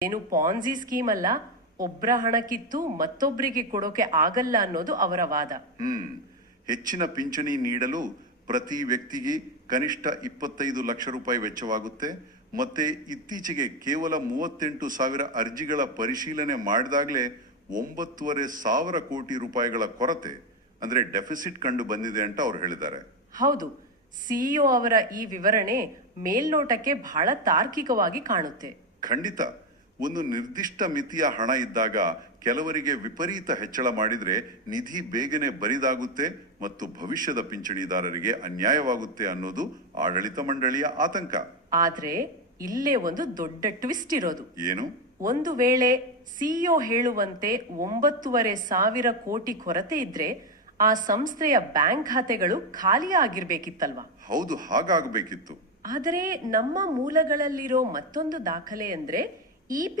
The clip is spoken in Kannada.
ಏನು ಪಾನ್ಸಿ ಸ್ಕೀಮ್ ಅಲ್ಲ, ಒಬ್ರ ಹಣ ಕಿತ್ತು ಮತ್ತೊಬ್ಬರಿಗೆ ಕೊಡೋಕೆ ಆಗಲ್ಲ ಅನ್ನೋದು ಅವರ ವಾದ. ಹೆಚ್ಚಿನ ಪಿಂಚಣಿ ನೀಡಲು ಪ್ರತಿ ವ್ಯಕ್ತಿಗೆ ಕನಿಷ್ಠ 25 ಲಕ್ಷ ರೂಪಾಯಿ ವೆಚ್ಚವಾಗುತ್ತೆ. ಮತ್ತೆ ಇತ್ತೀಚೆಗೆ ಕೇವಲ 38,000 ಅರ್ಜಿಗಳ ಪರಿಶೀಲನೆ ಮಾಡಿದಾಗಲೇ 9,500 ಕೋಟಿ ರೂಪಾಯಿಗಳ ಕೊರತೆ ಅಂದ್ರೆ ಡೆಫಿಸಿಟ್ ಕಂಡು ಬಂದಿದೆ ಅಂತ ಅವ್ರು ಹೇಳಿದ್ದಾರೆ. ಹೌದು, ಸಿಇಒ ಅವರ ಈ ವಿವರಣೆ ಮೇಲ್ನೋಟಕ್ಕೆ ಬಹಳ ತಾರ್ಕಿಕವಾಗಿ ಕಾಣುತ್ತೆ. ಖಂಡಿತ. ಒಂದು ನಿರ್ದಿಷ್ಟ ಮಿತಿಯ ಹಣ ಇದ್ದಾಗ ಕೆಲವರಿಗೆ ವಿಪರೀತ ಹೆಚ್ಚಳ ಮಾಡಿದ್ರೆ ನಿಧಿ ಬೇಗನೆ ಬರಿದಾಗುತ್ತೆ ಮತ್ತು ಭವಿಷ್ಯದ ಪಿಂಚಣಿದಾರರಿಗೆ ಅನ್ಯಾಯವಾಗುತ್ತೆ ಅನ್ನೋದು ಆಡಳಿತ ಮಂಡಳಿಯ ಆತಂಕ. ಆದ್ರೆ ಇಲ್ಲೇ ಒಂದು ದೊಡ್ಡ ಟ್ವಿಸ್ಟ್ ಇರೋದು. ಏನು? ಒಂದು ವೇಳೆ ಸಿಇಒ ಹೇಳುವಂತೆ 9,500 ಕೋಟಿ ಕೊರತೆ ಇದ್ರೆ ಆ ಸಂಸ್ಥೆಯ ಬ್ಯಾಂಕ್ ಖಾತೆಗಳು ಖಾಲಿ ಆಗಿರ್ಬೇಕಿತ್ತಲ್ವಾ? ಹೌದು, ಹಾಗಾಗಬೇಕಿತ್ತು. ಆದರೆ ನಮ್ಮ ಮೂಲಗಳಲ್ಲಿರೋ ಮತ್ತೊಂದು ದಾಖಲೆ ಅಂದ್ರೆ ಈ